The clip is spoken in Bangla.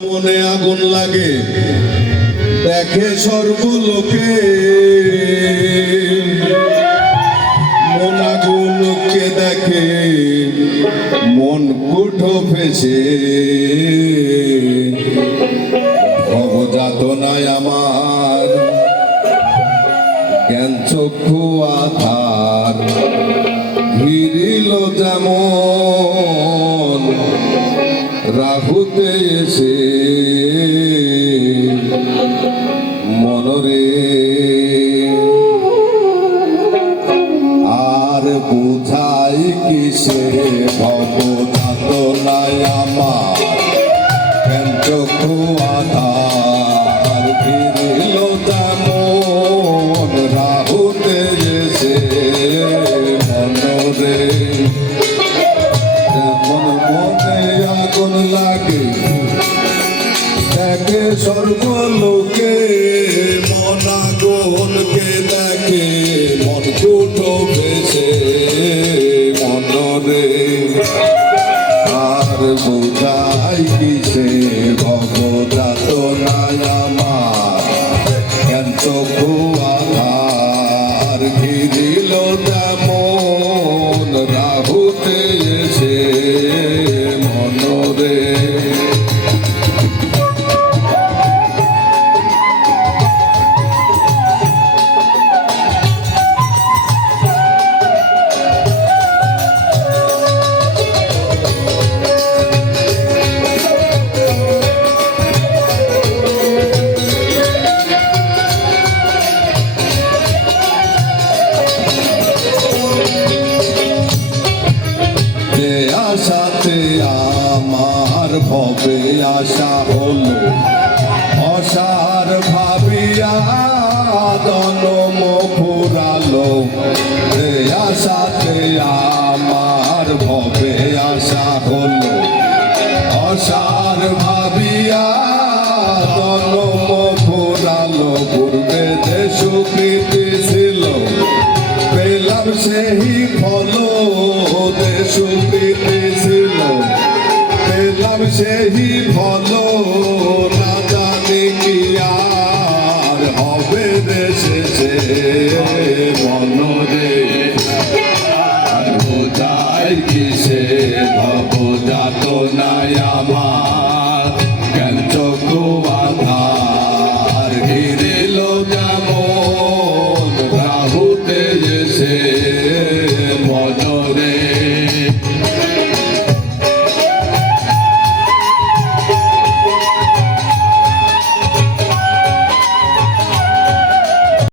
মনে আগুন লাগে। দেখে সর্বলোকে। মন আগুনকে দেখে, মন কুঠো ফেসে অবযাতনায় আমার জ্ঞান চক্ষু আধার। ঘিরিল যেমন রাহুতে এসে মনরে আর বুঝাই কিসে ভবজাত নাই আমার চক্ষু আধার? সর্বলোকে মন আগুনকে দেখে মন কুটো ভেসে মনরে। আর বোঝাই কিসে ভবজাত নাই আমার? কেন চক্ষু ঘিরিল তেমন, রাহুতে এসে মনরে। আশাতে আমার ভবে আশা হল। অসার ভাবিয়া দনম ফুরালো রে আশাতে আমার ভবে আশা হল। অসার ভাবিয়া সেই ফল না জানি কি আর হবে দেশে মনরে আর বোঝাই কিসে ভব যাত না আমার।